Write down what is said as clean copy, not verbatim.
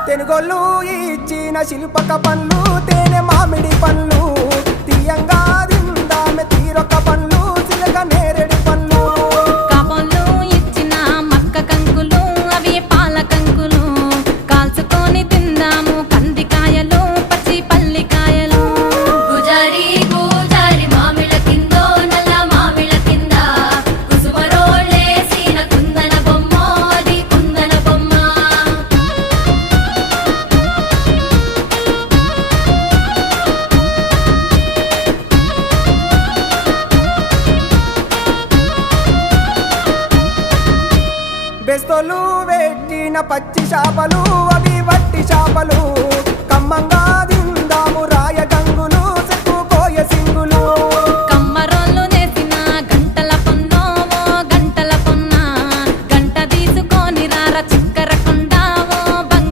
తెనుగోళ్ళు ఇచ్చిన శిల్పక పండ్లు తేనె మామిడి పండ్లు తీయంగా తిందామె తీరొక్క పండ్లు చిలక నేరేడి పండ్లు కాబోళ్ళు ఇచ్చిన మక్క కంకులు అవి పాల కంకులు కాల్చుకొని తిందాము కందికాయలు పచ్చి పల్లికాయలు గుజారి గుజారి మామిళ్ళ కిందో నల్ల మామిళ్ళ కింద కుసుమరోళ్ళేసిన కుందన బొమ్మ అది కుందన బొమ్మ బెస్తోలు పెట్టిన పచ్చి చేపలు అవి వట్టి చేపలు